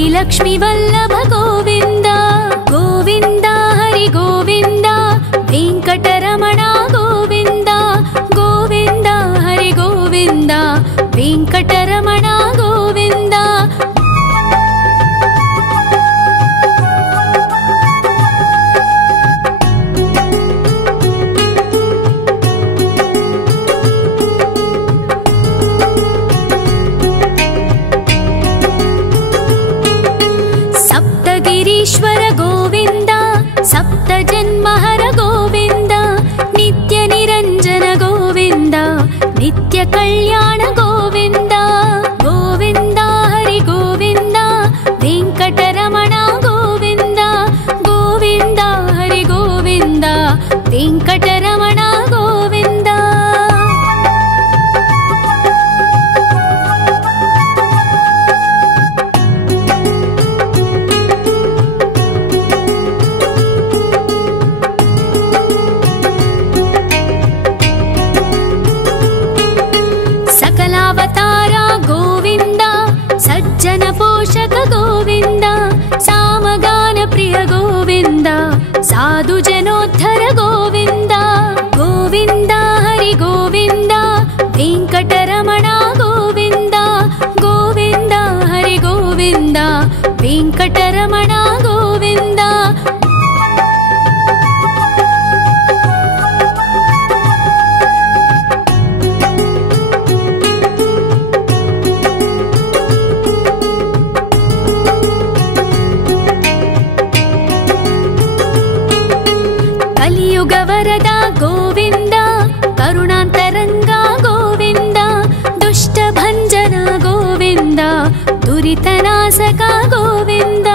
श्रीलक्ष्मी वल्लभ गोविंद गोविंद हरि गोविंद वेंकटरमण गोविंद गोविंद हरि गोविंद वेंकटरमण गोविंद सप्तगिरीश्वर गोविंद सप्तजन्महर गोविंद नित्य निरंजन गोविंद नित्य कल्याण गोविंद गोविंद हरि गोविंद वेंकटरमण गोविंद गोविंद हरि गोविंद वेंकटरमण गोविंद सकलावतारा गोविंद सज्जन पोषक गोविंद सामगान प्रिय गोविंद साधु जनोद्धर गोविंद गोविंद हरि गोविंद वेंकटरमण गोविंद गोविंद हरि गोविंद वेंकटरमण गोविंद कलियुग वरदा गोविंद करुणांतरंगा गोविंद दुष्ट भंजन गोविंद दुरितनाशका गोविंद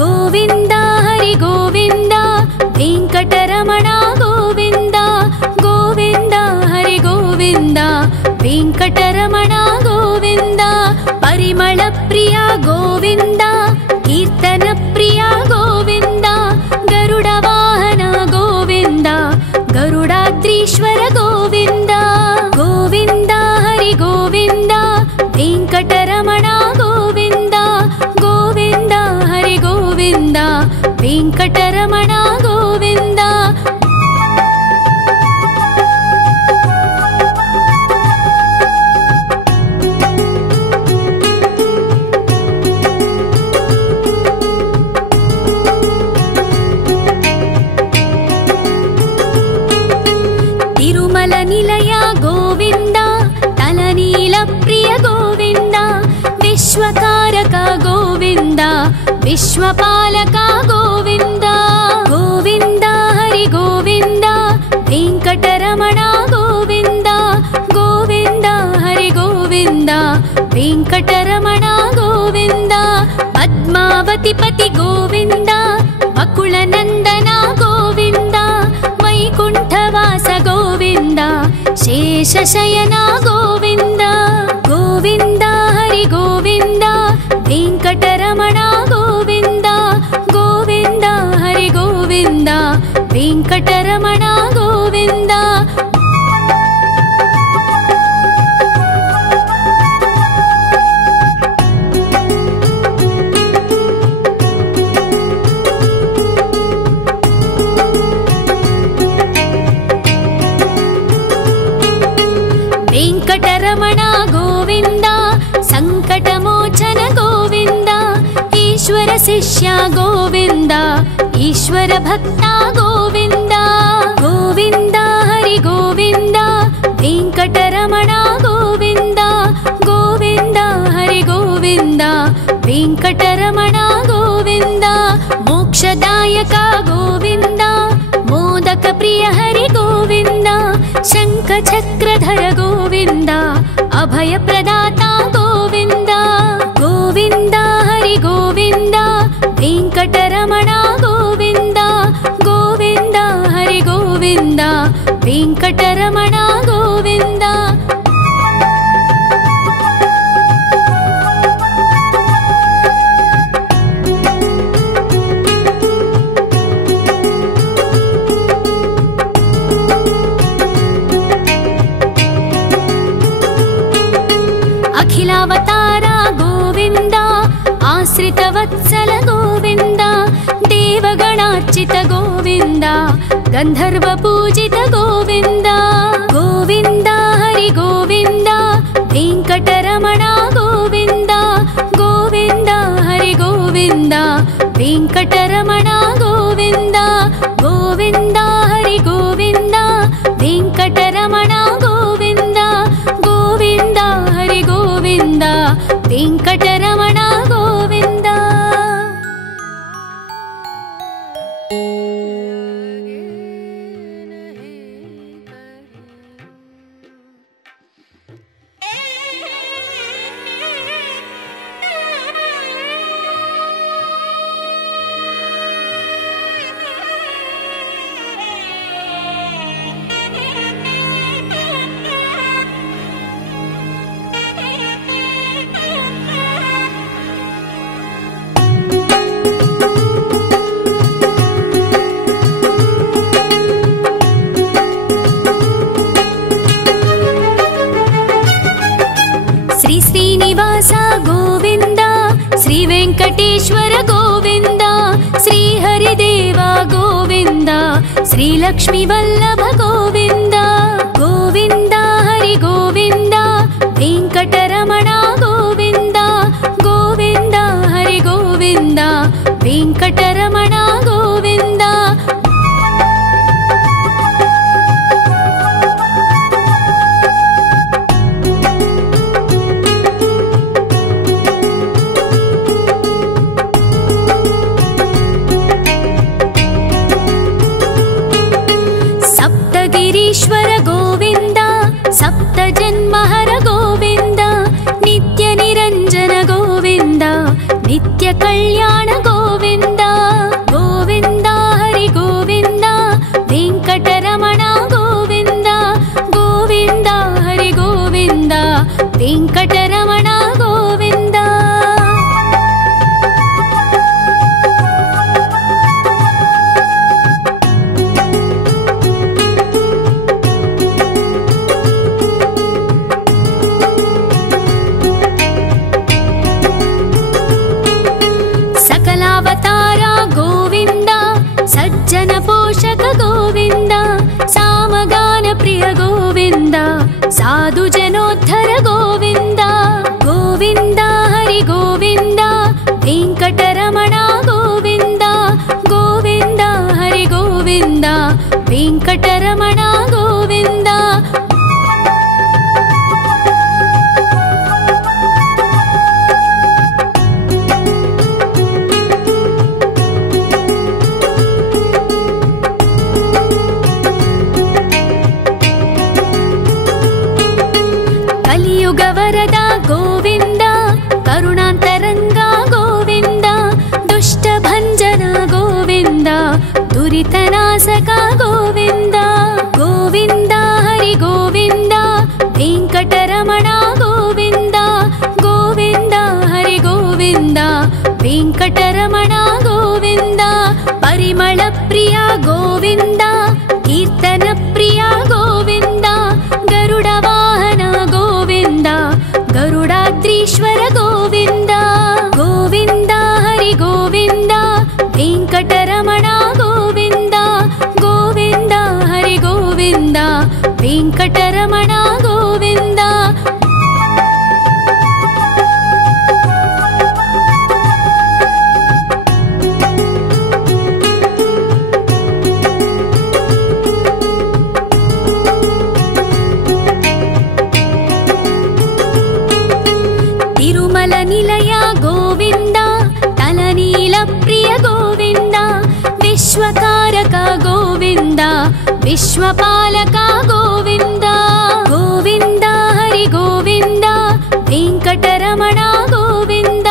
गोविंद हरि गोविंद वेंकटरमण गोविंद गोविंद हरि गोविंद वेंकटरमण गोविंद परिमल प्रिय गोविंद कीर्तन प्रिय गोविंद गरुड वाहन गोविंद गरुडाद्रीश्वर गोविंद गोविंद हरि गोविंद वेंकटरमण गोविंद गोविंद हरि गोविंद वेंकटरमण गोविंद तिरुमल निलय गोविंद तलनील प्रिय गोविंद विश्वकारक गोविंद विश्वपालक गोविंद गोविंद हरि गोविंद वेंकटरमण गोविंद गोविंद हरि गोविंद वेंकटरमण गोविंद पद्मावती पति गोविंद वकुलनंदन गोविंद वैकुंठवास गोविंद शेषशयन गोविंद गोविंद हरि गोविंद वेंकटरमण गोविंद गोविंद हरि गोविंद वेंकटरमण गोविंद वेंकटरमण गोविंद संकटमोचन गोविंद ईश्वर शिष्य गोविंद ईश्वर भक्त गोविंद गोविंद हरि गोविंद वेंकटरमण गोविंद गोविंद हरि गोविंद वेंकटरमण गोविंद मोक्षदायक गोविंद मोदक प्रिय हरि गोविंद शंख चक्रधर गोविंद अभय प्रदाता गोविंद गोविंद हरि गोविंद वेंकटरमण गोविंद गोविंद हरि गोविंद वेंकटरमण गोविंद आश्रितवत्सल गोविन्द देवगणार्चित गोविन्द गन्धर्वपूजित गोविन्द गोविन्द हरि गोविन्द वेङ्कटरमण गोविन्द गोविन्द हरि गोविन्द वेङ्कटरमण गोविन्द गोविन्द हरि गोविन्द वेङ्कटरमण गोविन्द गोविन्द हरि गोविन्द वेङ्कटरमण गोविन्द। श्रीनिवास गोविन्द श्री वेङ्कटेश्वर गोविन्द श्री हरिदेव गोविन्द श्री लक्ष्मी वल्लभ गोविन्द गोविन्द हरि गोविन्द वेङ्कटरमण गोविन्द गोविन्द हरि गोविन्द वेङ्कटरमण गोविन्द। ईश्वर गोविन्द सप्तजन्महर गोविन्द नित्य निरञ्जन गोविन्द नित्य कल्याण गोविन्द गोविन्द हरि गोविन्द वेङ्कटरमण गोविन्द गोविन्द हरि गोविन्द वेङ्कटरमण गोविन्द। सकलावतारा गोविन्द सज्जन पोषक गोविन्द सामगान प्रिय गोविन्द साधु जनोद्धर गोविन्द गोविन्द हरि गोविन्द वेङ्कटरमण गोविन्द गोविन्द हरि गोविन्द वेङ्कटरमण गोविन्द। कलियुगवरदा गोविन्द करुणान्तरङ्गा गोविन्द दुष्टभञ्जना गोविन्द दुरितनाशका गोविन्द गोविन्द हरि गोविन्द वेङ्कटरमण गोविन्द गोविन्द हरि गोविन्द वेङ्कटरमण गोविन्द। परिमल प्रिया गोविन्द कीर्तन प्रिया गोविन्द गरुडवाहन गोविन्द गरुडाद्रीश्वर गोविन्द गोविन्द हरि गोविन्द वेङ्कटरमण गोविन्द गोविन्द हरि गोविन्द वेङ्कटरमण गोविन्द। तिरुमल निलय गोविन्द तलनील प्रिय गोविन्द विश्वकारक गोविन्द विश्वपालक गोविन्द गोविन्द हरि गोविन्द वेङ्कटरमण गोविन्द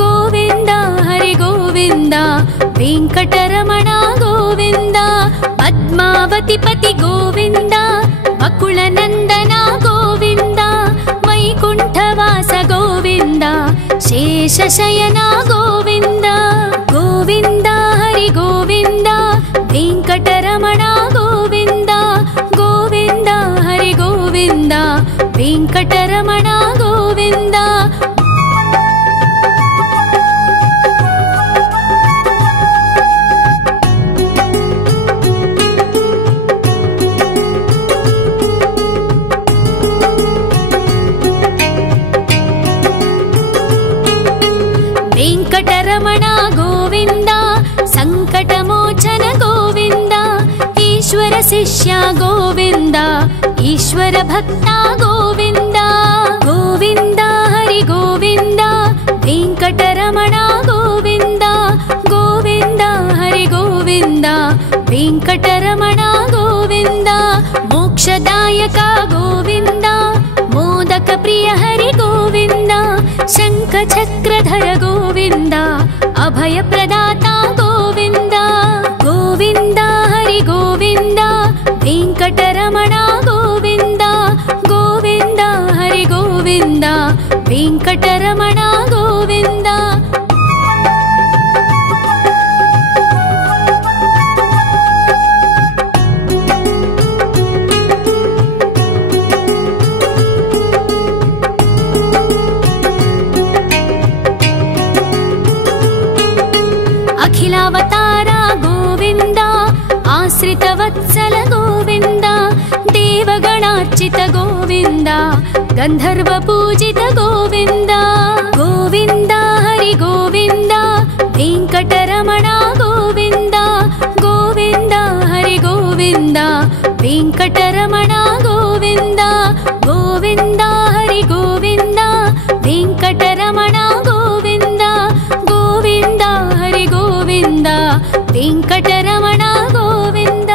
गोविन्द हरि गोविन्द वेङ्कटरमण गोविन्द। पद्मावतिपति गोविन्द वकुलनन्दन गोविन्द वैकुण्ठवास गोविन्द शेषशयन गोविन्द गोविन्द हरि गोविन्द वेङ्कटरमण गोविन्द गोविन्द हरि गोविन्द वेङ्कटरमण गोविन्द। ವೆಂಕಟರಮಣ ಗೋವಿಂದ ಸಂಕಟಮೋಚನ ಗೋವಿಂದ ಈಶ್ವರ ಶಿಷ್ಯ ಗೋವಿಂದ ಈಶ್ವರ ಭಕ್ತ ಗೋವಿಂದ ಗೋವಿಂದ ಹರಿ ಗೋವಿಂದ ವೆಂಕಟರಮಣ ಗೋವಿಂದ ಗೋವಿಂದ ಹರಿ ಗೋವಿಂದ ವೆಂಕಟರಮಣ ಗೋವಿಂದ ಮೋಕ್ಷದಾಯಕ ಗೋವಿಂದ ಮೋದಕ ಪ್ರಿಯ ಹರಿ ಗೋವಿಂದ ಶಂಖ ಚಕ್ರಧರ ಗೋವಿಂದ ಅಭಯ ಪ್ರದಾತ ಗೋವಿಂದ ಗೋವಿಂದ ಹರಿ ಗೋವಿಂದ ವೆಂಕಟರಮಣ ಗೋವಿಂದ ಗೋವಿಂದ ಹರಿ ಗೋವಿಂದ ವೆಂಕಟರಮಣ ಗೋವಿಂದ ಅಖಿಲಾವತಾರ ಗೋವಿಂದ ಆಶ್ರಿತ ವತ್ಸಲ ಗೋವಿಂದ ದೇವಗಣಾರ್ಚಿತ ಗೋವಿಂದ ಗಂಧರ್ವ ಪೂಜಿತ ಗೋವಿಂದ ಗೋವಿಂದ ಹರಿ ಗೋವಿಂದ ವೆಂಕಟರಮಣ ಗೋವಿಂದ ಗೋವಿಂದ ಹರಿ ಗೋವಿಂದ ವೆಂಕಟರಮಣ ಗೋವಿಂದ ಗೋವಿಂದ ಹರಿ ಗೋವಿಂದ ವೆಂಕಟರಮಣ ಗೋವಿಂದ ಗೋವಿಂದ ಹರಿ ಗೋವಿಂದ ವೆಂಕಟರಮಣ ಗೋವಿಂದ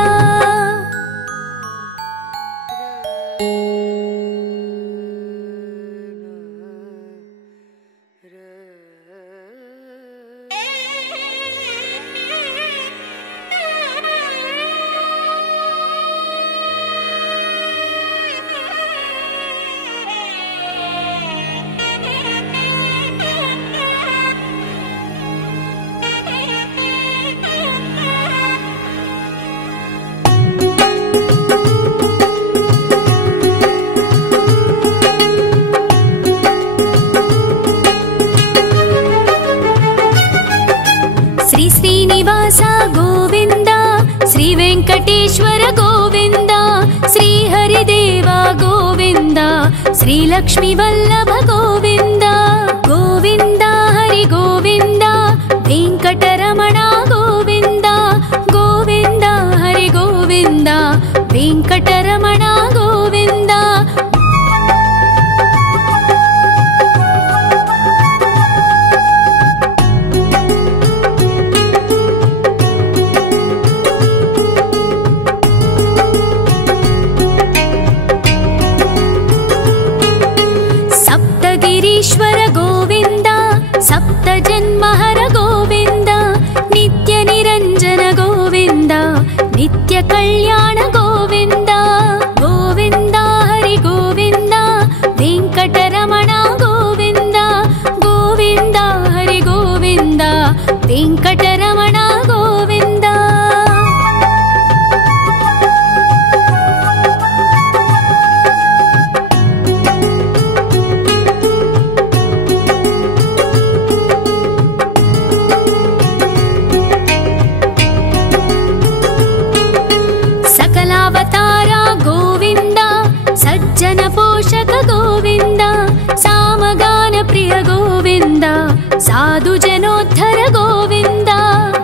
ಶ್ರೀನಿವಾಸ ಗೋವಿಂದ ಶ್ರೀ ವೆಂಕಟೇಶ್ವರ ಗೋವಿಂದ ಶ್ರೀ ಹರಿದೇವ ಗೋವಿಂದ ಶ್ರೀ ಲಕ್ಷ್ಮೀ ವಲ್ಲಭ ಗೋವಿಂದ ಗೋವಿಂದ ಹರಿ ಗೋವಿಂದ ವೆಂಕಟರಮಣ ಗೋವಿಂದ ಗೋವಿಂದ ಹರಿ ಗೋವಿಂದ ವೆಂಕಟರಮಣ ಗೋವಿಂದ ಗಿರೀಶ್ವರ ಗೋವಿಂದ ಸಪ್ತ ಜನ್ಮಹರ ಗೋವಿಂದ ನಿತ್ಯ ನಿರಂಜನ ಗೋವಿಂದ ನಿತ್ಯ ಕಲ್ಯಾಣ ಗೋವಿಂದ ಗೋವಿಂದ ಹರಿ ಗೋವಿಂದ ವೆಂಕಟರಮಣ ಗೋವಿಂದ ಗೋವಿಂದ ಹರಿ ಗೋವಿಂದ ವೆಂಕಟರಮಣ ಗೋವಿಂದ ಅವತಾರ ಗೋವಿಂದ ಸಜ್ಜನ ಪೋಷಕ ಗೋವಿಂದ ಸಾಮಗಾನ ಪ್ರಿಯ ಗೋವಿಂದ ಸಾಧು ಜನೋದ್ಧರ ಗೋವಿಂದ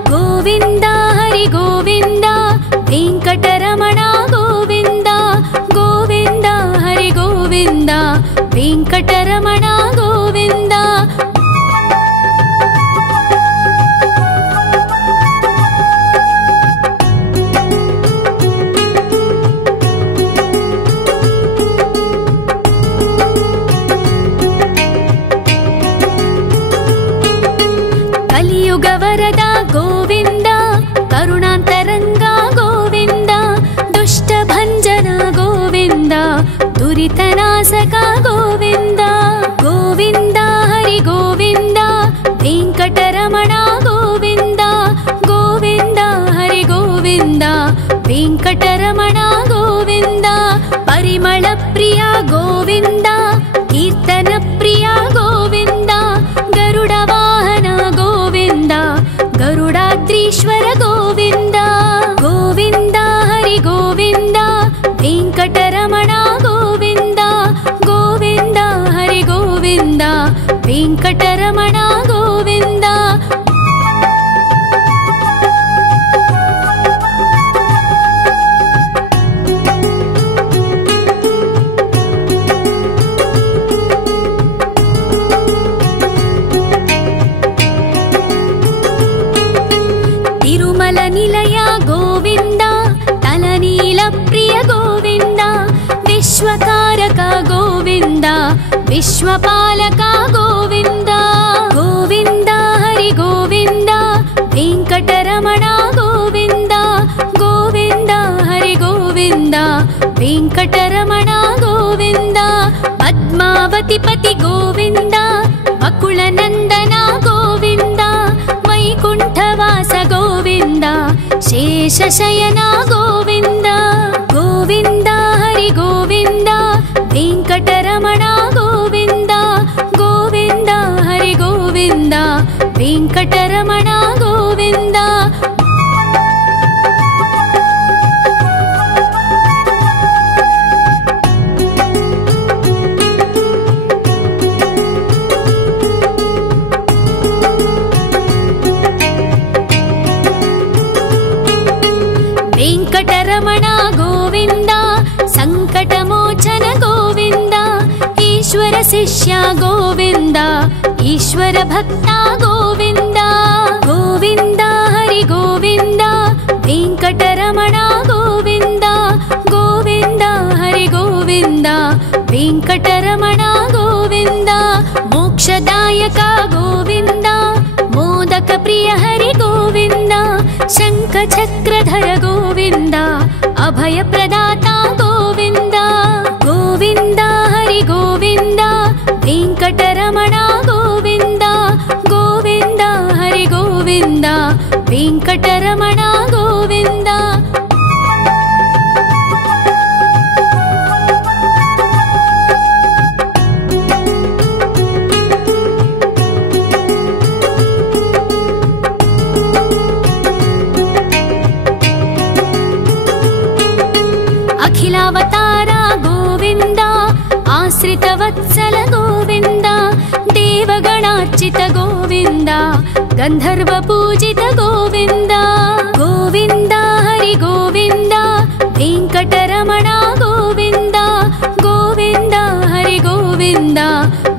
ಗೋವಿಂದ ಹರಿ ಗೋವಿಂದ ವೆಂಕಟರಮಣ ಗೋವಿಂದ ಗೋವಿಂದ ಹರಿ ಗೋವಿಂದ ವೆಂಕಟರಮಣ ಗೋವಿಂದ ಕಲಿಯುಗವರದ ಗೋವಿಂದ ಕರುಣಾಂತರಂಗ ಗೋವಿಂದ ದುಷ್ಟ ಭಂಜನ ಗೋವಿಂದ ದುರಿತನಾಶಕ ಗೋವಿಂದ ಗೋವಿಂದ ಹರಿ ಗೋವಿಂದ ವೆಂಕಟರಮಣ ಗೋವಿಂದ ಗೋವಿಂದ ಹರಿ ಗೋವಿಂದ ವೆಂಕಟರಮಣ ಗೋವಿಂದ ಪರಿಮಳ ಪ್ರಿಯ ಗೋವಿಂದ ಕೀರ್ತನ ಪ್ರಿಯ ಗೋವಿಂದ ಗರುಡ ವಾಹನ ಗೋವಿಂದ ಗರುಡಾದ್ರೀಶ್ವರ ಗೋವಿಂದ ಗೋವಿಂದ ಹರಿ ಗೋವಿಂದ ವೆಂಕಟರಮಣ ಗೋವಿಂದ ಗೋವಿಂದ ಹರಿ ಗೋವಿಂದ ವೆಂಕಟರಮಣ ಗೋವಿಂದ सकलनिलय गोविन्द तलनीलप्रिय गोविन्द विश्वकारक गोविन्द विश्वपालक गोविन्द गोविन्द हरि गोविन्द वेङ्कटरमण गोविन्द गोविन्द हरि गोविन्द वेङ्कटरमण गोविन्द पद्मावतिपति गोविन्द वकुलनन्दन गोविन्द वैकुण्ठवास गोविन्द शेषशयन गोविन्द गोविन्द हरि गोविन्द वेङ्कटरमण गोविन्द गोविन्द हरि गोविन्द वेङ्कटरमण गोविन्द वेङ्कटरमण गोविन्द सङ्कटमोचन गोविन्द ईश्वर शिष्य गोविन्द ईश्वर भक्त गोविन्द गोविन्द हरि गोविन्द वेङ्कटरमण गोविन्द गोविन्द हरि गोविन्द वेङ्कटरमण गोविन्द मोक्षदायक गोविन्द मोदक प्रिय हरि गोविन्द शङ्खचक्रधर गोविन्द अभयप्रदाता गोविन्द गोविन्द हरि गोविन्द वेङ्कटरमण गोविन्द गोविन्द हरि गोविन्द वेङ्कटरमण गोविन्द अखिलावतार गोविन्द आश्रितवत्सल गोविन्द देवगणार्चित गोविन्द गन्धर्वपूजित गोविन्द गोविन्द हरि गोविन्द वेङ्कटरमण गोविन्द गोविन्द हरि गोविन्द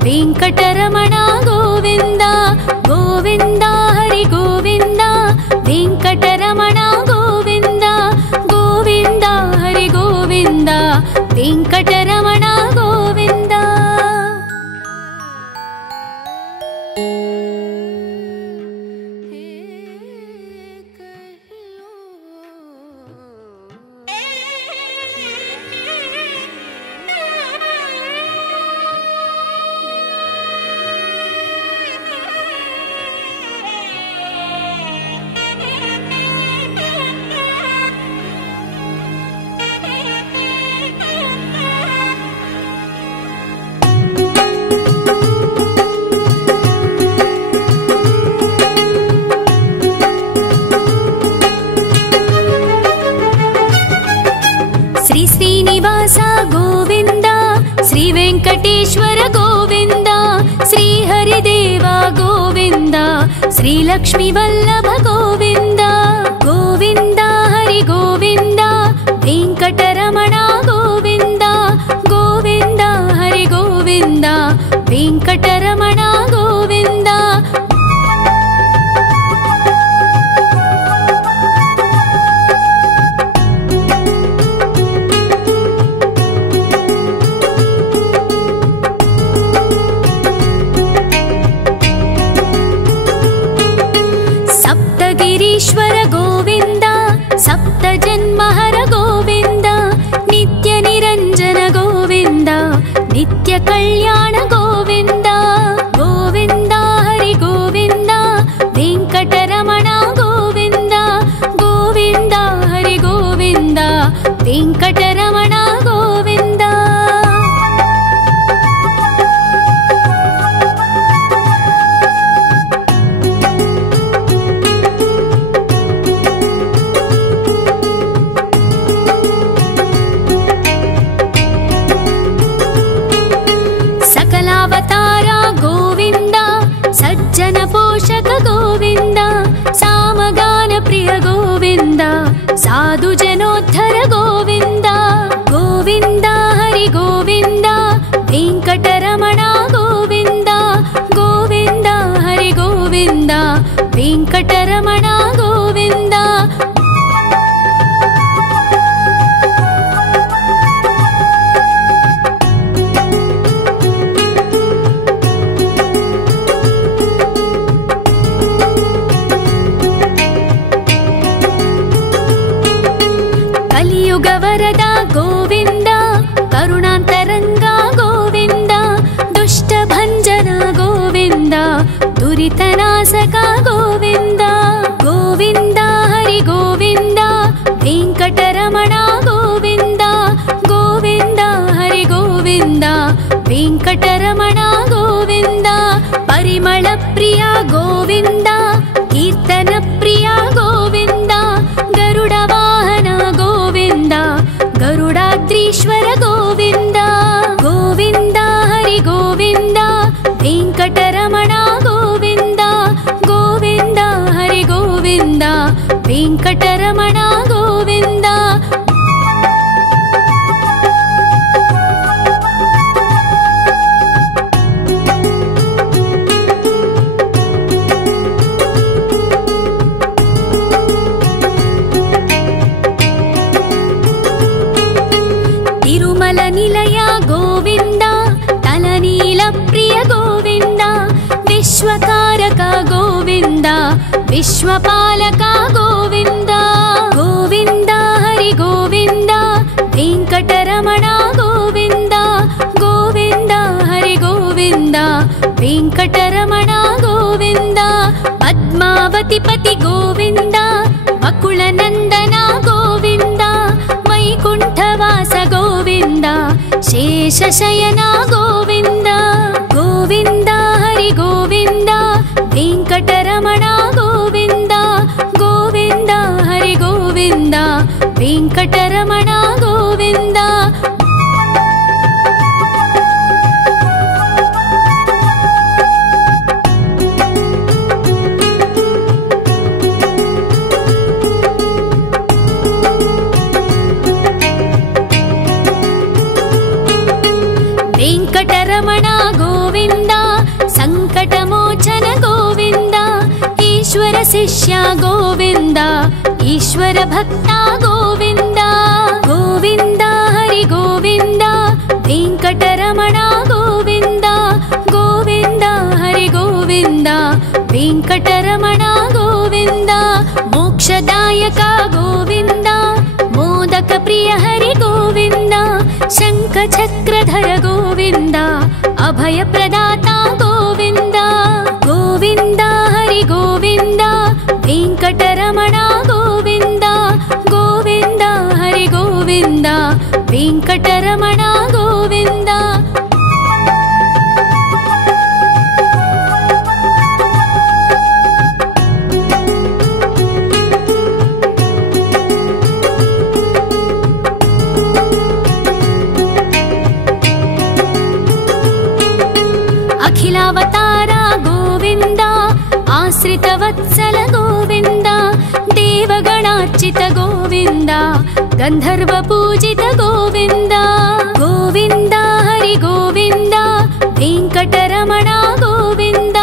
वेङ्कटरमण गोविन्द गोविन्द हरि गोविन्द वेङ्कटरमण गोविन्द गोविन्द हरि गोविन्द वेङ्कटरमण गोविन्द श्रीनिवास गोविन्द श्री वेङ्कटेश्वर गोविन्द श्री हरिदेव गोविन्द श्री लक्ष्मीवल्लभ गोविन्द गोविन्द हरि गोविन्द वेङ्कटरमण गोविन्द गोविन्द हरि गोविन्द वेङ्कटरमण गोविन्द ईश्वर गोविन्द सप्तजन्महर गोविन्द नित्य निरञ्जन गोविन्द नित्य कल्याण गोविन्द गोविन्द हरि गोविन्द वेङ्कटरमण गोविन्द गोविन्द हरि गोविन्द वेङ्कटरमण गोविन्द सकलावतार गोविन्द सज्जन पोषक गोविन्द सामगान प्रिय गोविन्द साधु जनोद्धर गोविन्द गोविन्द हरि गोविन्द वेङ्कटरमण गोविन्द गोविन्द हरि गोविन्द ವೆಂಕಟರಮಣ ಗೋವಿಂದ. ಕಲಿಯುಗ ವರದ ಗೋವಿಂದ, ಕರುಣಾಂತರಂಗ ಗೋವಿಂದ, ದುಷ್ಟ ಭಂಜನ ಗೋವಿಂದ, ದುರಿತನಾಶಕ ಗೋವಿಂದ. ಗೋವಿಂದ ಹರಿ ಗೋವಿಂದ, ವೆಂಕಟರಮಣ ಗೋವಿಂದ. ಗೋವಿಂದ ಹರಿ ಗೋವಿಂದ, ವೆಂಕಟರಮಣ ಗೋವಿಂದ. ಪರಿಮಳ ಪ್ರಿಯ ಗೋವಿಂದ, ಕೀರ್ತನ ಪ್ರಿಯ ಗೋವಿಂದ. ಗರುಡ ವಾಹನ ಗೋವಿಂದ, ಗರುಡಾದ್ರೀಶ್ವರ ಗೋವಿಂದ. ಗೋವಿಂದ ಹರಿ ಗೋವಿಂದ, ವೆಂಕಟರಮಣ ಗೋವಿಂದ. ಗೋವಿಂದ ಹರಿ ಗೋವಿಂದ, ವೆಂಕಟರಮಣ ಗೋವಿಂದ. ತಿರುಮಲ ನಿಲಯ ಗೋವಿಂದ, ತಲನೀಲ ಪ್ರಿಯ ಗೋವಿಂದ. ವಿಶ್ವಕಾರಕ ಗೋವಿಂದ, ವಿಶ್ವಪಾಲಕ ಗೋವಿಂದ. ಗೋವಿಂದ ಹರಿ ಗೋವಿಂದ, ವೆಂಕಟರಮಣ ಗೋವಿಂದ. ಗೋವಿಂದ ಹರಿ ಗೋವಿಂದ, ವೆಂಕಟರಮಣ ಗೋವಿಂದ. ಪದ್ಮಾವತಿ ಪತಿ ಗೋವಿಂದ, ಬಕುಳ ನಂದನ ಗೋವಿಂದ. ವೈಕುಂಠವಾಸ ಗೋವಿಂದ, ಶೇಷಶಯನ ಗೋವಿಂದ. ಗೋವಿಂದ ಹರಿ ಗೋವಿಂದ, ವೆಂಕಟರಮಣ ಗೋವಿಂದ. ಗೋವಿಂದ ಹರಿ ಗೋವಿಂದ, ವೆಂಕಟರಮಣ ಗೋವಿಂದ. ವೆಂಕಟರಮಣ ಗೋವಿಂದ, ಸಂಕಟಮೋಚನ ಗೋವಿಂದ. ಈಶ್ವರ ಶಿಷ್ಯ ಗೋವಿಂದ, ಈಶ್ವರ ಭಕ್ತ ಗೋವಿಂದ. ಗೋವಿಂದ ಹರಿ ಗೋವಿಂದ, ವೆಂಕಟರಮಣ ಗೋವಿಂದ. ಗೋವಿಂದ ಹರಿ ಗೋವಿಂದ, ವೆಂಕಟರಮಣ ಗೋವಿಂದ. ಮೋಕ್ಷದಾಯಕ ಗೋವಿಂದ, ಮೋದಕ ಪ್ರಿಯ ಹರಿ ಗೋವಿಂದ. ಶಂಖ ಚಕ್ರಧರ ಗೋವಿಂದ, ಅಭಯ ಪ್ರದಾತ ಗೋವಿಂದ. ಗೋವಿಂದ ಹರಿ ಗೋವಿಂದ, ವೆಂಕಟರಮಣ ಗೋವಿಂದ. ಗೋವಿಂದ ಹರಿ ಗೋವಿಂದ, ವೆಂಕಟರಮಣ ಗೋವಿಂದ. ಅಖಿಲಾವತಾರ ಗೋವಿಂದ, ಆಶ್ರಿತ ವತ್ಸಲ ಗೋವಿಂದ. ದೇವಗಣಾರ್ಚಿತ ಗೋವಿಂದ, ಗಂಧರ್ವ ಪೂಜಿತ ಗೋವಿಂದ. ಗೋವಿಂದ ಹರಿ ಗೋವಿಂದ, ವೆಂಕಟರಮಣ ಗೋವಿಂದ.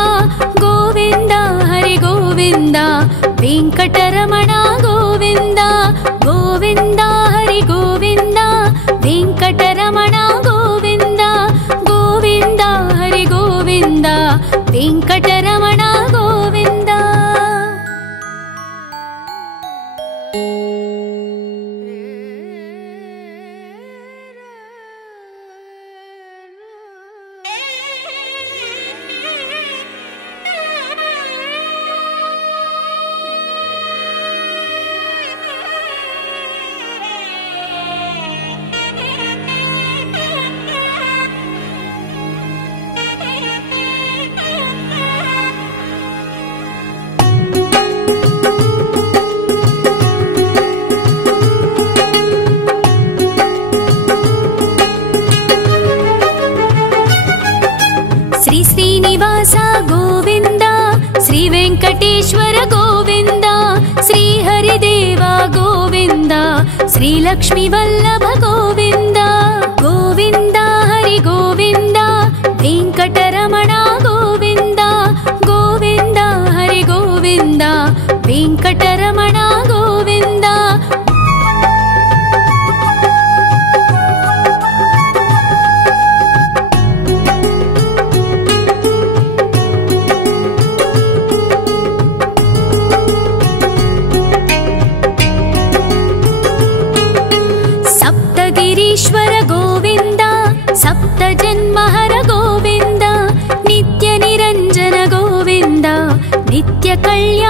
ಗೋವಿಂದ ಹರಿ ಗೋವಿಂದ, ವೆಂಕಟರಮಣ ಗೋವಿಂದ. ಗೋವಿಂದ ಹರಿ ಗೋವಿಂದ, ವೆಂಕಟರಮಣ ಗೋವಿಂದ. ಗೋವಿಂದ ಹರಿ ಗೋವಿಂದ, ವೆಂಕಟರಮಣ ಗೋವಿಂದ. ಶ್ರೀನಿವಾಸ ಗೋವಿಂದ, ಶ್ರೀ ವೆಂಕಟೇಶ್ವರ ಗೋವಿಂದ, ಶ್ರೀ ಹರಿದೇವ ಗೋವಿಂದ, ಶ್ರೀ ಲಕ್ಷ್ಮೀ ವಲ್ಲಭ ಗೋವಿಂದ. ಗೋವಿಂದ ಹರಿ ಗೋವಿಂದ, ವೆಂಕಟರಮಣ ಗೋವಿಂದ. ಗೋವಿಂದ ಹರಿ ಗೋವಿಂದ,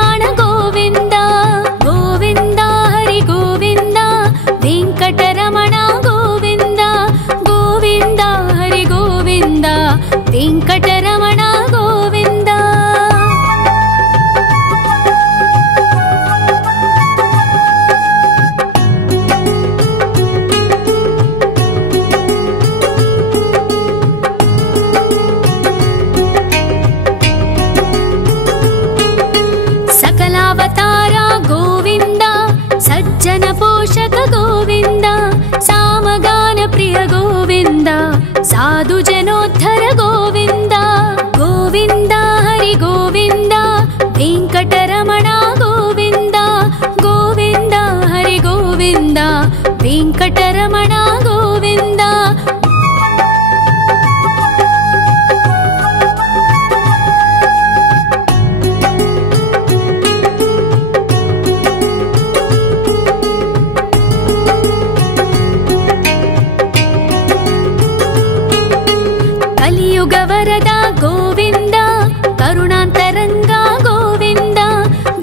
कल्याण गोविन्द गोविन्द हरि गोविन्द वेङ्कटरमण गोविन्द गोविन्द हरि गोविन्द वेङ्कटरमण गोविन्द। सकलावतार गोविन्द सज्जन पोषक गोविन्द सामगान प्रिय गोविन्द साधु जनोद्धर गोविन्द गोविन्द हरि गोविन्द वेङ्कटरमण गोविन्द गोविन्द हरि गोविन्द वेङ्कटरमण गोविन्द। कलियुग वरद गोविन्द करुणान्तरङ्ग गोविन्द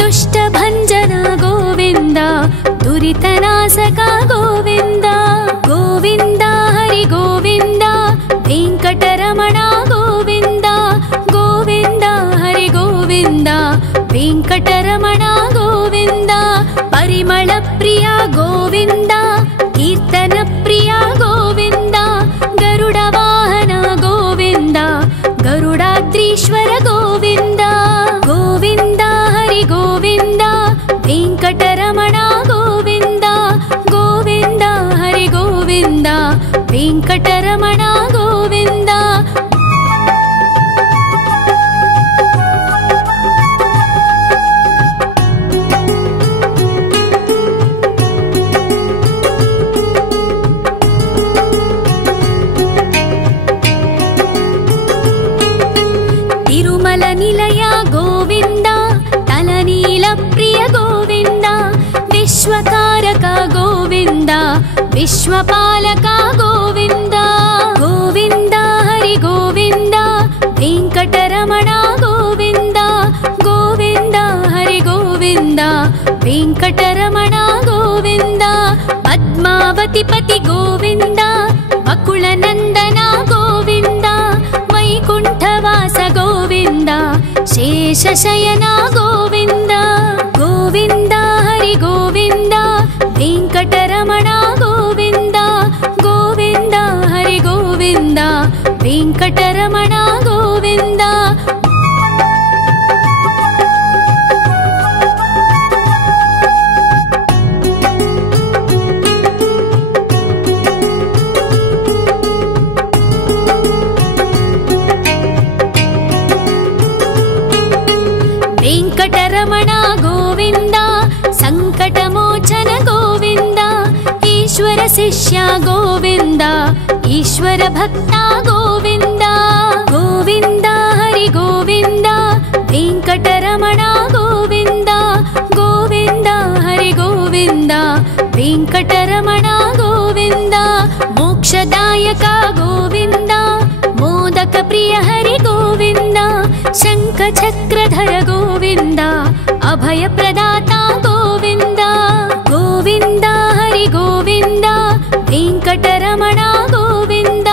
दुष्ट भञ्जन गोविन्द दुरितनाशक गोविन्द गोविन्द हरि गोविन्द वेङ्कटरमण गोविन्द गोविन्द हरि गोविन्द वेङ्कटरमण गोविन्द। परिमल प्रिय गोविन्द कीर्तन प्रिय गोविन्द गरुड वाहन गोविन्द गरुडाद्रीश्वर गोविन्द गोविन्द हरि गोविन्द वेङ्कटरमण गोविन्द गोविन्द हरि गोविन्द वेङ्कटरमण गोविन्द। तिरुमल निलय गोविन्द तलनील प्रिय गोविन्द विश्वकारक गोविन्द विश्वपालक गोविन्द गोविन्द हरि गोविन्द वेङ्कटरमण गोविन्द गोविन्द हरि गोविन्द वेङ्कटरमण गोविन्द। पद्मावती पति गोविन्द वकुलनन्दन गोविन्द वैकुण्ठवास गोविन्द शेषशयन गोविन्द गोविन्द हरि गोविन्द वेङ्कटरमण गोविन्द गोविन्द हरि गोविन्द वेङ्कटरमण गोविन्द। वेङ्कटरमण गोविन्द सङ्कटमोचन गोविन्द ईश्वर शिष्य गोविन्द ईश्वर भक्त गोविन्द गोविन्द हरि गोविन्द वेङ्कटरमण गोविन्द गोविन्द हरि गोविन्द वेङ्कटरमण गोविन्द। मोक्षदायक गोविन्द मोदक प्रिय हरि गोविन्द शङ्ख चक्रधर गोविन्द अभय प्रदाता गोविन्द गोविन्द हरि गोविन्द वेङ्कटरमण गोविन्द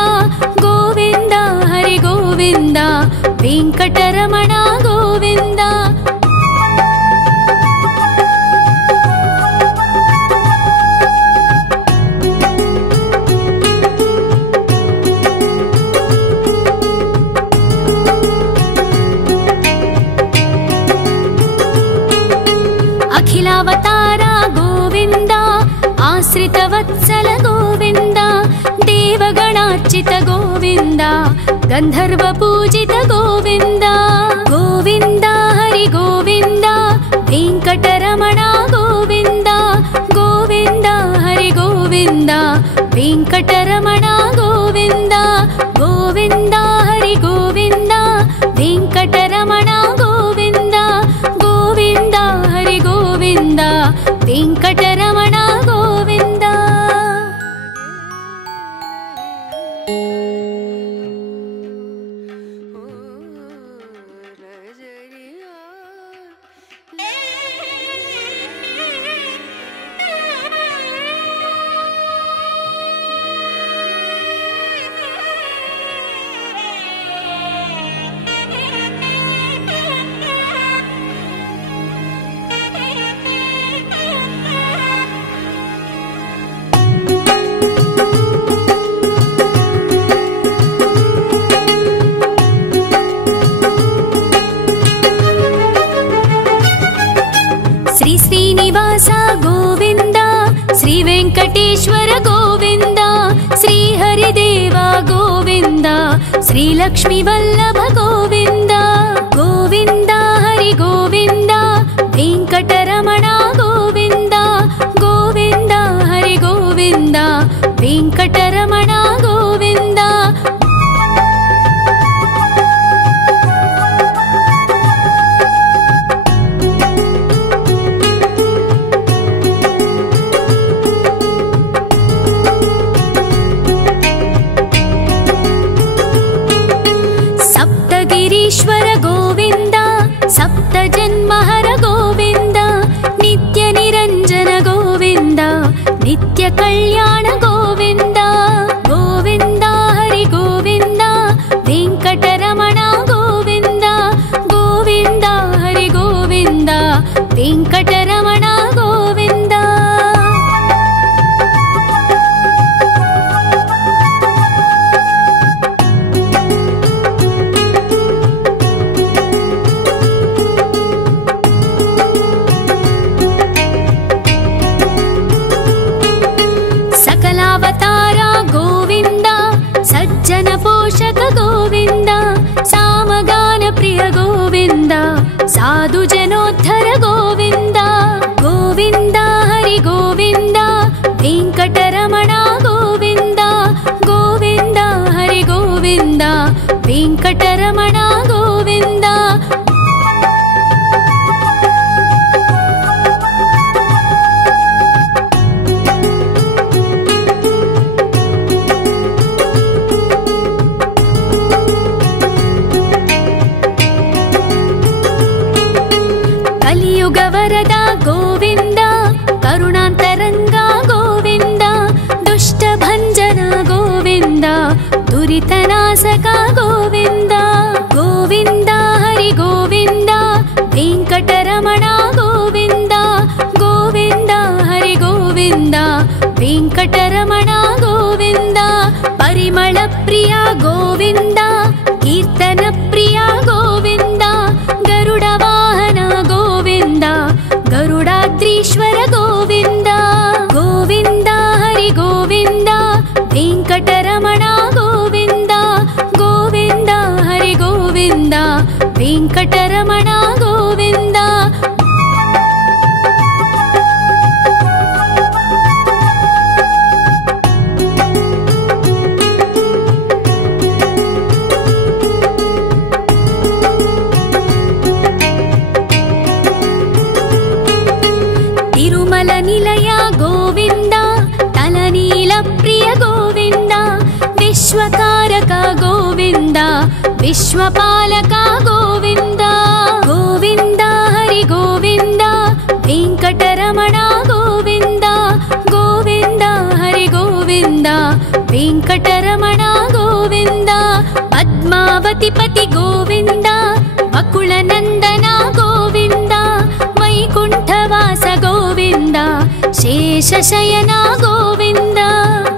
गोविन्द हरि गोविन्द वेङ्कटरमण गोविन्द। अखिलावतार गोविन्द आश्रितवत्सल गोविन्द देवगणार्चित गोविन्द गन्धर्व पूजित गोविन्द गोविन्द हरि गोविन्द वेङ्कटरमण गोविन्द गोविन्द हरि गोविन्द वेङ्कटरमण गोविन्द गोविन्द हरि गोविन्द वेङ्कटरमण गोविन्द गोविन्द हरि गोविन्द वेङ्कटरमण गोविन्द। శ్రీనివాస గోవింద, శ్రీ వెంకటేశ్వర గోవింద, శ్రీ హరిదేవ గోవింద, శ్రీ లక్ష్మీ వల్లభ గోవింద. గోవింద హరి గోవింద, వెంకటరమణ గోవింద, గోవింద హరి గోవింద, వెంకటరమణ గోవింద. సప్తగిరీశ్వర గోవింద, సప్త జన్మహర గోవింద, నిత్య నిరంజన గోవింద, నిత్య కళ్యాణ గోవింద. గోవింద హరి గోవింద, వెంకటరమణ గోవింద, గోవింద హరి గోవింద, వెంకటరమణ గోవింద. సకలావతార గోవింద, సజ్జన పోషక గోవింద, సామగాన ప్రియ గోవింద, సాధు జనోద్ధర గోవింద. గోవింద హరి గోవింద, వెంకటరమణ గోవింద, గోవింద హరి గోవింద, వెంకటరమణ గోవింద. కలియుగ వరద గోవింద, కరుణాంతరంగా గోవింద, దుష్ట భంజన గోవింద, దురితనాశక గోవింద. గోవింద హరి గోవింద, వెంకటరమణ గోవింద, గోవింద హరి గోవింద, వెంకటరమణ గోవింద. పరిమళ ప్రియ గోవింద, కీర్తన ప్రియ గోవింద, గరుడ వాహన గోవింద, గరుడాద్రీశ్వర గోవింద. గోవింద హరి గోవింద, వెంకటరమణ గోవింద, గోవింద హరి గోవింద, వెంకటరమణ గోవింద. తిరుమల నిలయ గోవింద, తలనీల ప్రియ గోవింద, విశ్వకారక గోవింద, విశ్వపాలక గోవింద. గోవింద హరి గోవింద, వెంకటరమణ గోవింద, గోవింద హరి గోవింద, వెంకటరమణ గోవింద. పద్మావతి పతి గోవింద, వకుళ నందన గోవింద, వైకుంఠవాస గోవింద, శేషశయన గోవింద.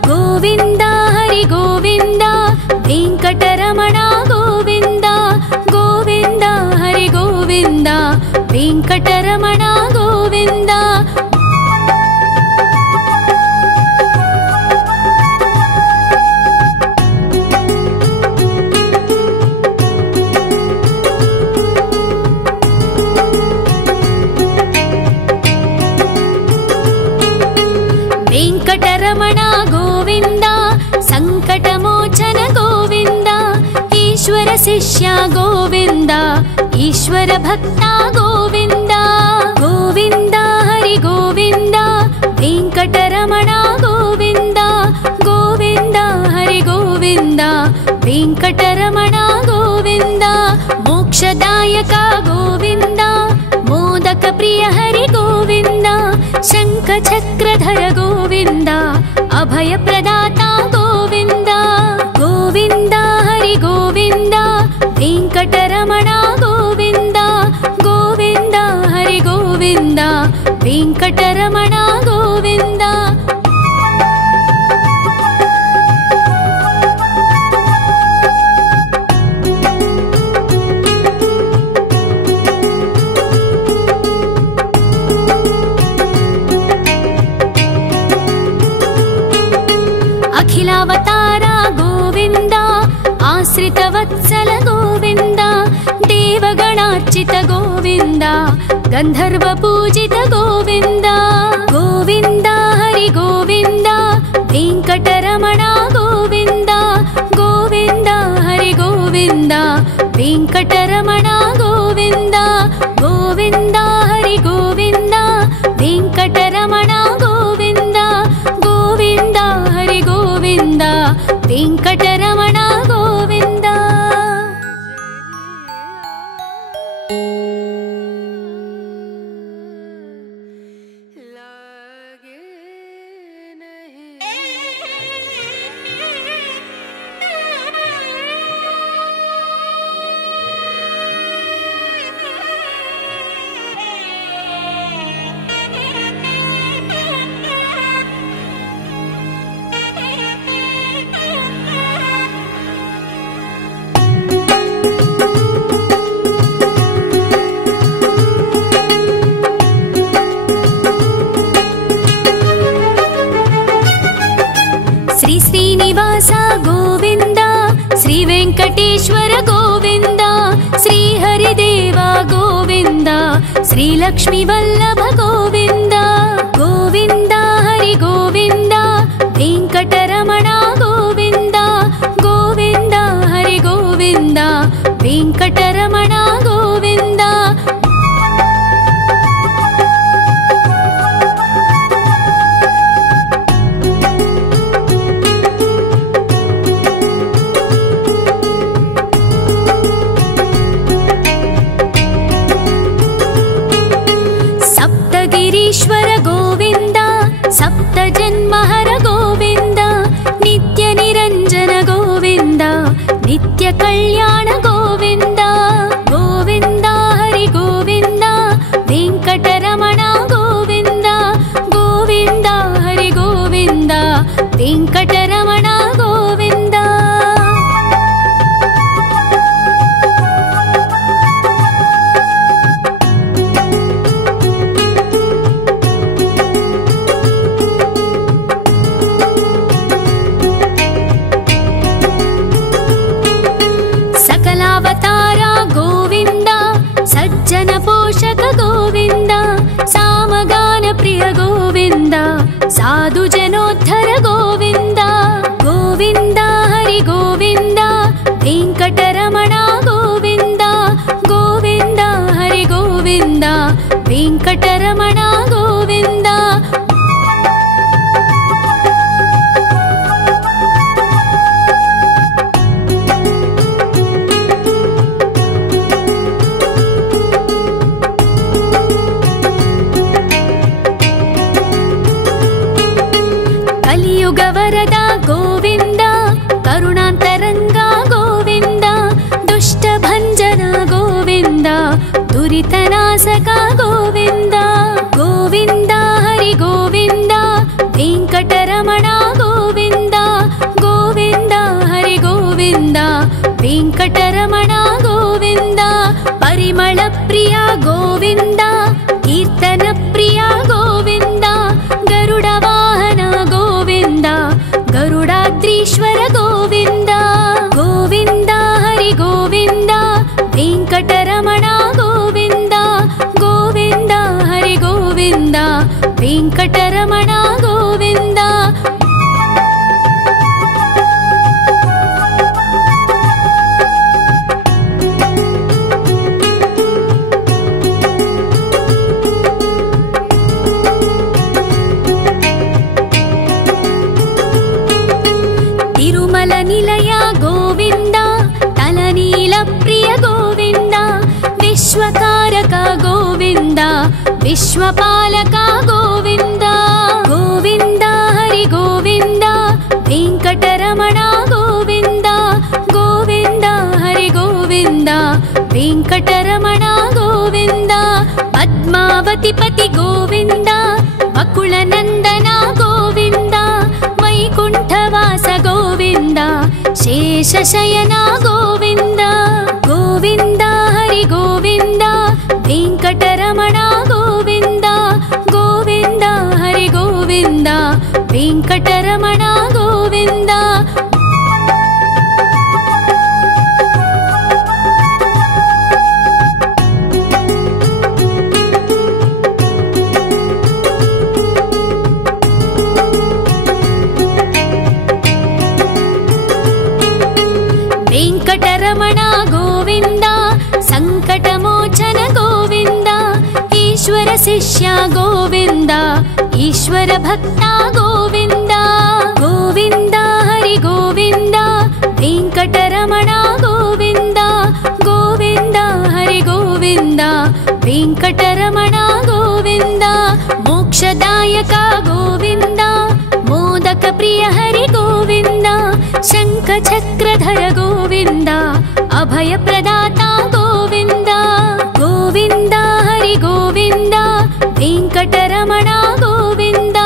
గోవింద హరి గోవింద, వెంకటరమణ గోవింద, గోవింద హరి గోవింద, వెంకటరమణ గోవింద. వెంకటరమణ గోవింద, సంకటమోచన గోవింద, ఈశ్వర శిష్య గోవింద, ఈశ్వర భక్త గోవింద. గోవింద హరి గోవింద, వెంకటరమణ గోవింద, గోవింద హరి గోవింద, వెంకటరమణ గోవింద. మోక్షదాయక గోవింద, మోదక ప్రియ హరి గోవింద, శంఖ చక్రధర గోవింద, అభయ ప్రదాత గోవింద. గోవింద హరి గోవింద, వెంకటరమణ గోవింద, గోవింద హరి గోవింద, వెంకటరమణ గోవింద. भूषित गोविन्द गन्धर्व पूजित गोविन्द गोविन्द हरि गोविन्द वेङ्कटरमण गोविन्द गोविन्द हरि गोविन्द वेङ्कटरमण गोविन्द गोविन्द हरि गोविन्द वेङ्कटरमण गोविन्द गोविन्द हरि गोविन्द वेङ्कटरमण गोविन्द। श्रीनिवास गोविन्द श्री वेङ्कटेश्वर गोविन्द श्री हरिदेव गोविन्द श्री लक्ष्मी वल्लभ गोविन्द गोविन्द हरि गोविन्द वेङ्कटरमण गोविन्द गोविन्द हरि गोविन्द वेङ्कटरमण गोविन्द। ईश्वर गोविन्द सप्त जन्महर गोविन्द नित्य निरञ्जन गोविन्द नित्य कल्याण गोविन्द गोविन्द हरि गोविन्द वेङ्कटरमण गोविन्द गोविन्द हरि गोविन्द वेङ्कटरमण गोविन्द। सकलावतारा गोविन्द सज्जन पोषक गोविन्द सामगान प्रिय गोविन्द साधु जनोद्धर गोविन्द गोविन्द हरि गोविन्द वेङ्कटरमण गोविन्द गोविन्द हरि गोविन्द वेङ्कटरमण गोविन्द। कलियुग वरदा गोविन्द करुणान्तरङ्गा गोविन्द दुष्टभञ्जन गोविन्द दुरितनाशक गोविन्द गोविन्द हरि गोविन्द वेङ्कटरमण गोविन्द गोविन्द हरि गोविन्द वेङ्कटरमण गोविन्द। परिमल प्रिय गोविन्द कीर्तन प्रिय गोविन्द गरुड वाहन गोविन्द गरुडाद्रीश्वर गोविन्द गोविन्द हरि गोविन्द वेङ्कटरमण गोविन्द गोविन्द हरि गोविन्द वेङ्कटरमण गोविन्द। तिरुमल निलय गोविन्द तलनील प्रिय गोविन्द विश्वकारक गोविन्द विश्वपालक गोविन्द गोविन्द हरि गोविन्द वेङ्कटरमण गोविन्द गोविन्द हरि गोविन्द वेङ्कटरमण गोविन्द। पद्मावती पति गोविन्द वकुलनन्दन गोविन्द वैकुण्ठवास गोविन्द शेषशयन गोविन्द गोविन्द हरि गोविन्द वेङ्कटरमण गोविन्द गोविन्द हरि गोविन्द वेङ्कटरमण गोविन्द। शिष्य गोविन्द ईश्वर भक्ता गोविन्द गोविन्द हरि गोविन्द वेङ्कटरमण गोविन्द गोविन्द हरि गोविन्द वेङ्कटरमण गोविन्द मोक्षदायक गोविन्द मोदक प्रिय हरि गोविन्द शङ्खचक्रधर गोविन्द अभय प्रदाता गोविन्द गोविन्द हरि गोविन्द वेङ्कटरमण गोविन्द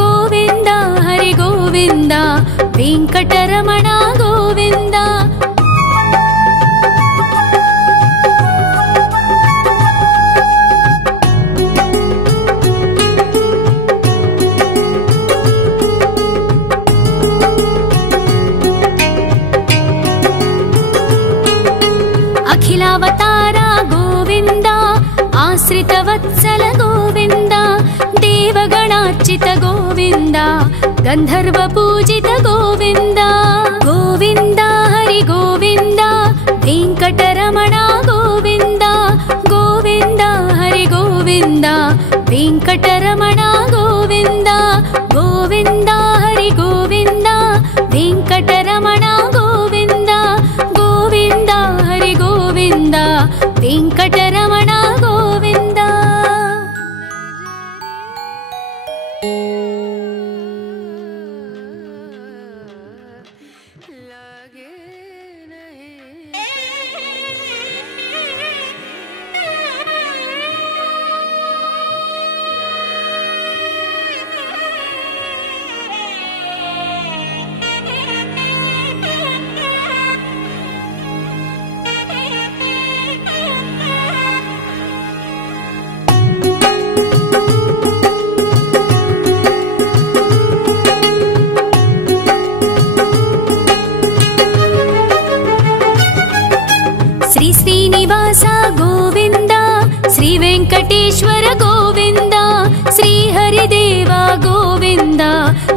गोविन्द हरि गोविन्द वेङ्कटरमण गोविन्द अखिलावतार गोविन्द आश्रितवत्सल गोविन्द देवगणार्चित गोविन्द गन्धर्वपूजित गोविन्द गोविन्द हरि गोविन्द वेङ्कटरमण गोविन्द गोविन्द हरि गोविन्द वेङ्कटरमण गोविन्द गोविन्द हरि गोविन्द वेङ्कटरमण गोविन्द गोविन्द हरि गोविन्द वेङ्कटरमण गोविन्द श्रीनिवास गोविन्द श्री वेङ्कटेश्वर गोविन्द श्री हरिदेव गोविन्द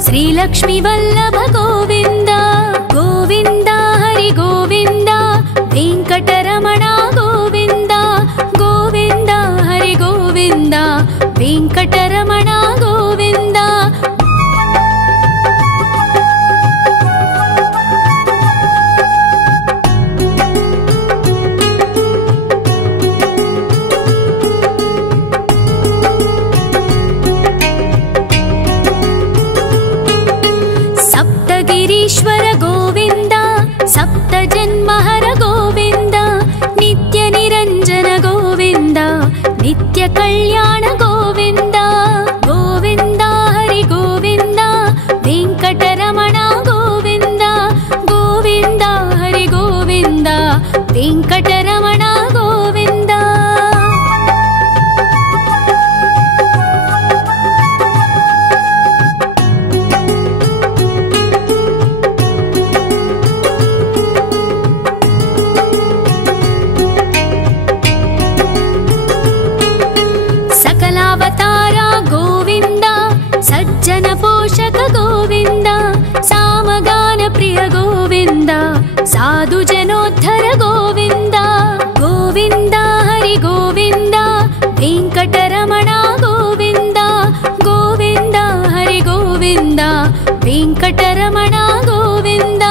श्री लक्ष्मी वल्लभ गोविन्द गोविन्द हरि गोविन्द वेङ्कटरमण गोविन्द गोविन्द हरि गोविन्द वेङ्कटरमण गोविन्द ईश्वर गोविन्द सप्तजन्महर गोविन्द नित्य निरञ्जन गोविन्द नित्य कल्याण गोविन्द गोविन्द हरि गोविन्द वेङ्कटरमण गोविन्द गोविन्द हरि गोविन्द वेङ्कटरमण गोविन्द सकलावतार गोविन्द सज्जन पोषक गोविन्द सामगान प्रिय गोविन्द साधु जनोद्धर गोविन्द गोविन्द हरि गोविन्द वेङ्कटरमण गोविन्द गोविन्द हरि गोविन्द वेङ्कटरमण गोविन्द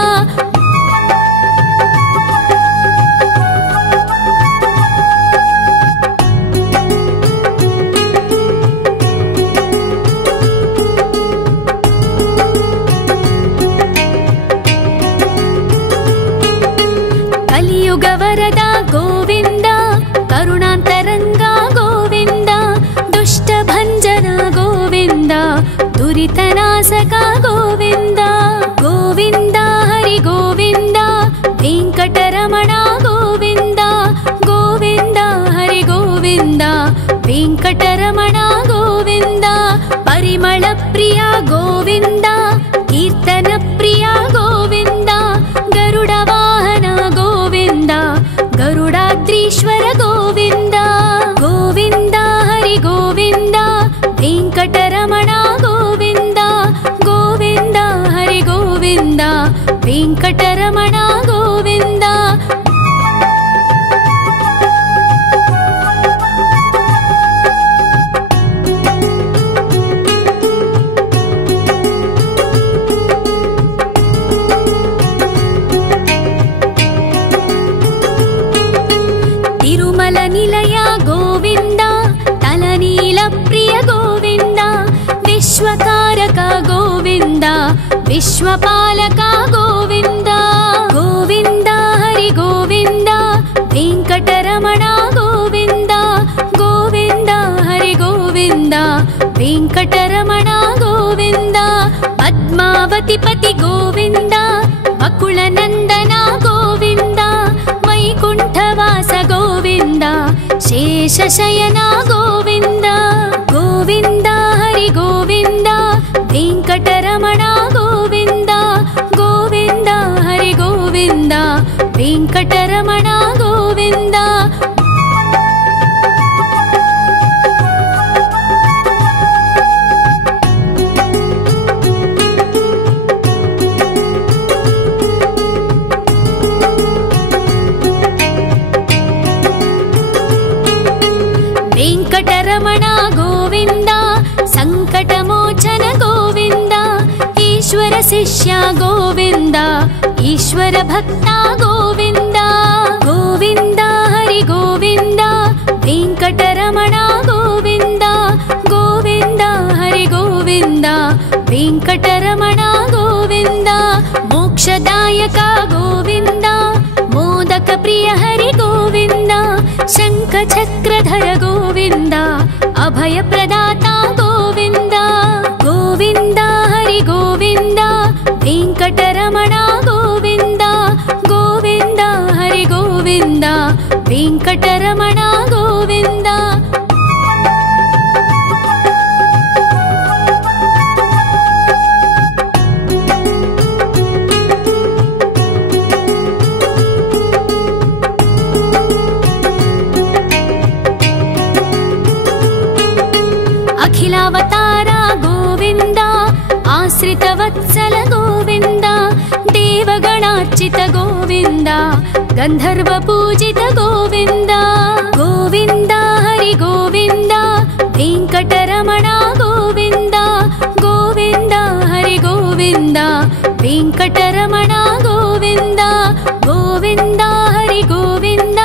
कलियुगवरद गोविन्द करुणान्तरङ्ग गोविन्द दुष्टभञ्जन गोविन्द दुरितनाशक गोविन्द गोविन्द हरि गोविन्द वेङ्कटरमण गोविन्द गोविन्द हरि गोविन्द वेङ्कटरमण गोविन्द परिमल प्रिय गोविन्द कीर्तन प्रिय गोविन्द गरुड वाहन गोविन्द गरुडाद्रीश्वर गोविन्द गोविन्द हरि गोविन्द वेङ्कटरमण गोविन्द गोविन्द हरि गोविन्द वेङ्कटरमण गोविन्द विश्वकारक गोविन्द विश्वपालक गोविन्द गोविन्द हरि गोविन्द वेङ्कटरमण गोविन्द गोविन्द हरि गोविन्द वेङ्कटरमण गोविन्द पद्मावतिपति गोविन्द वकुलनन्दन गोविन्द वैकुण्ठवास गोविन्द शेषशयन गोविन्द गोविन्द हरि गोविन्द वेङ्कटरमण गोविन्द गोविन्द हरि गोविन्द वेङ्कटरमण गोविन्द वेङ्कटरमण गोविन्द सङ्कटमोचन गोविन्द ईश्वर शिष्य गोविन्द ईश्वर भक्त गोविन्द गोविन्द हरि गोविन्द वेङ्कटरमण गोविन्द गोविन्द हरि गोविन्द वेङ्कटरमण गोविन्द मोक्षदायक गोविन्द मोदक प्रिय हरि गोविन्द शङ्खचक्रधर गोविन्द अभयप्रदाता गोविन्द गोविन्द हरि गोविन्द वेङ्कटरमण गोविन्द गोविन्द हरि गोविन्द वेङ्कटरमण गोविन्द अखिलावतार गोविन्द आश्रितवत्सल गोविन्द देवगणार्चित गोविन्द गन्धर्वपूजित गोविन्द गोविन्द हरि गोविन्द वेङ्कटरमण गोविन्द गोविन्द हरि गोविन्द वेङ्कटरमण गोविन्द गोविन्द हरि गोविन्द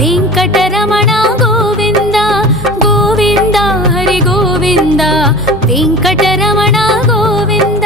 वेङ्कटरमण गोविन्द गोविन्द हरि गोविन्द वेङ्कटरमण गोविन्द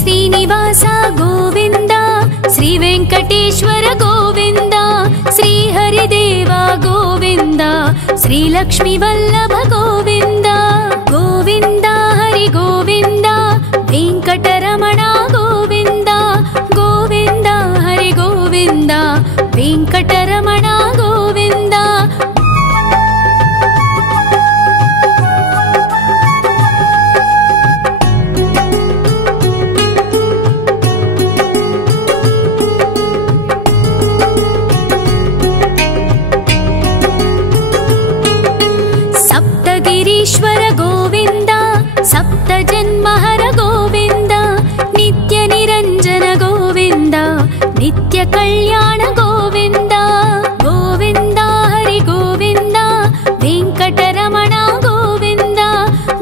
श्रीनिवास गोविन्द श्री वेङ्कटेश्वर गोविन्द श्री हरिदेव गोविन्द श्री लक्ष्मी वल्लभ गोविन्द गोविन्द हरि गोविन्द वेङ्कटरमण गोविन्द गोविन्द हरि गोविन्द वेङ्कटरमण गोविन्द ईश्वर गोविन्द सप्तजन्महर गोविन्द नित्य निरञ्जन गोविन्द नित्य कल्याण गोविन्द गोविन्द हरि गोविन्द वेङ्कटरमण गोविन्द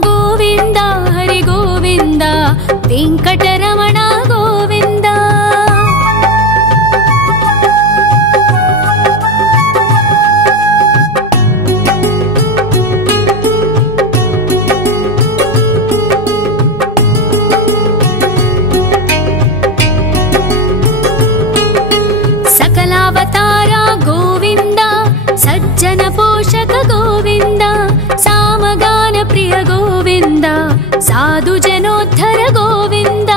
गोविन्द हरि गोविन्द वेङ्कटरमण गोविन्द सकलावतार गोविन्द सज्जन पोषक गोविन्द सामगान प्रिय गोविन्द साधु जनोद्धर गोविन्द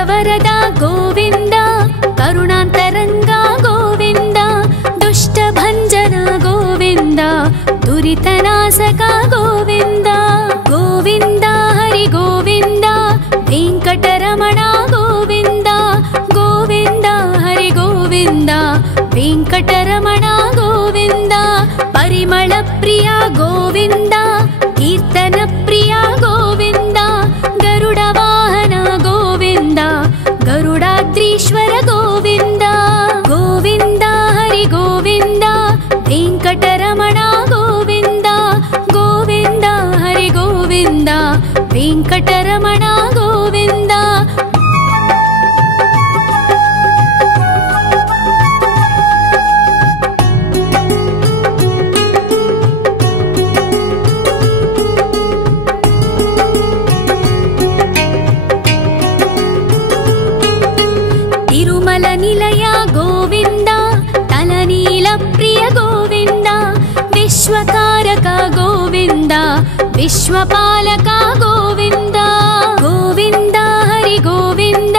भक्तवरदा गोविन्द करुणान्तरङ्गा गोविन्द दुष्टभञ्जना गोविन्द दुरितनाशका गोविन्द गोविन्द हरि गोविन्द वेङ्कटरमण गोविन्द गोविन्द हरि गोविन्द वेङ्कटरमण गोविन्द परिमलप्रिया गोविन्द कीर्तनप्रिया गोविन्द गरुडवाहन गोविन्द गरुडाद्रीश्वर गोविन्द गोविन्द हरि गोविन्द वेङ्कटरमण गोविन्द गोविन्द हरि गोविन्द वेङ्कटरमण गोविन्द निलय गोविन्द तलनीलप्रिय गोविन्द विश्वकारक गोविन्द विश्वपालक गोविन्द गोविन्द हरि गोविन्द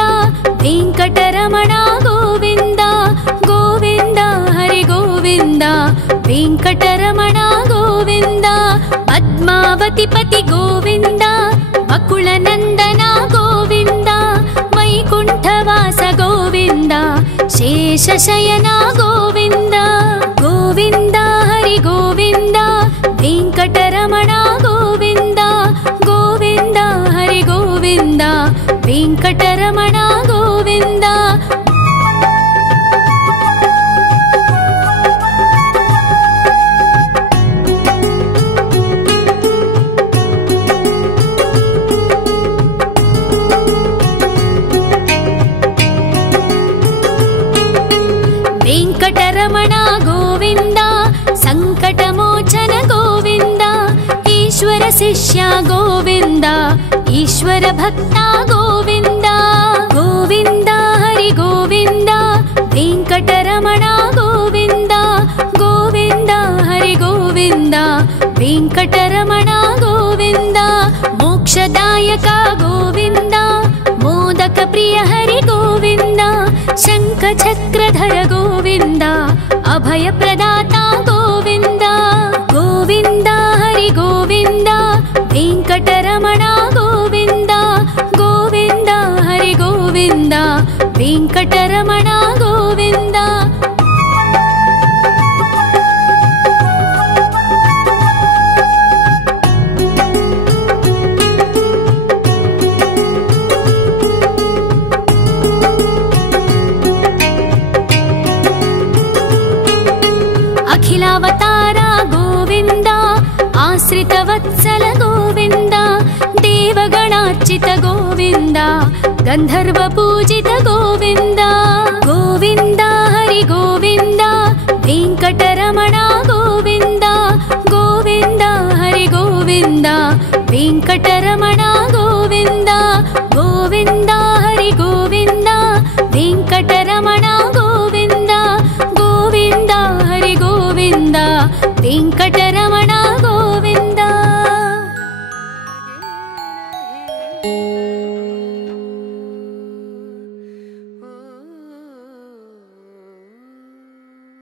वेङ्कटरमण गोविन्द गोविन्द हरि गोविन्द वेङ्कटरमण गोविन्द पद्मावतिपति गोविन्द बकुलनन्दन गोविन्द वैकुण्ठवास गोविन्द शेषशयन गोविन्द गोविन्द हरि गोविन्द वेङ्कटरमण गोविन्द गोविन्द हरि गोविन्द वेङ्कटरमण गोविन्द वेङ्कटरमण गोविन्द सङ्कटमोचन गोविन्द ईश्वर शिष्य गोविन्द ईश्वर भक्त गोविन्द गोविन्द हरि गोविन्द वेङ्कटरमण गोविन्द गोविन्द हरि गोविन्द वेङ्कटरमण गोविन्द मोक्षदायक गोविन्द मोदक प्रिय हरि गोविन्द शङ्खचक्रधर गोविन्द अभयप्रदाता गोविन्द गोविन्द हरि गोविन्द वेङ्कटरमण गोविन्द गोविन्द हरि गोविन्द वेङ्कटरमण गोविन्द अखिलावतार गोविन्द आश्रितवत्सल गोविन्द देवगणार्चित गोविन्द गन्धर्वपूजित गोविन्द गोविन्द हरि गोविन्द वेङ्कटरमण गोविन्द गोविन्द हरि गोविन्द वेङ्कट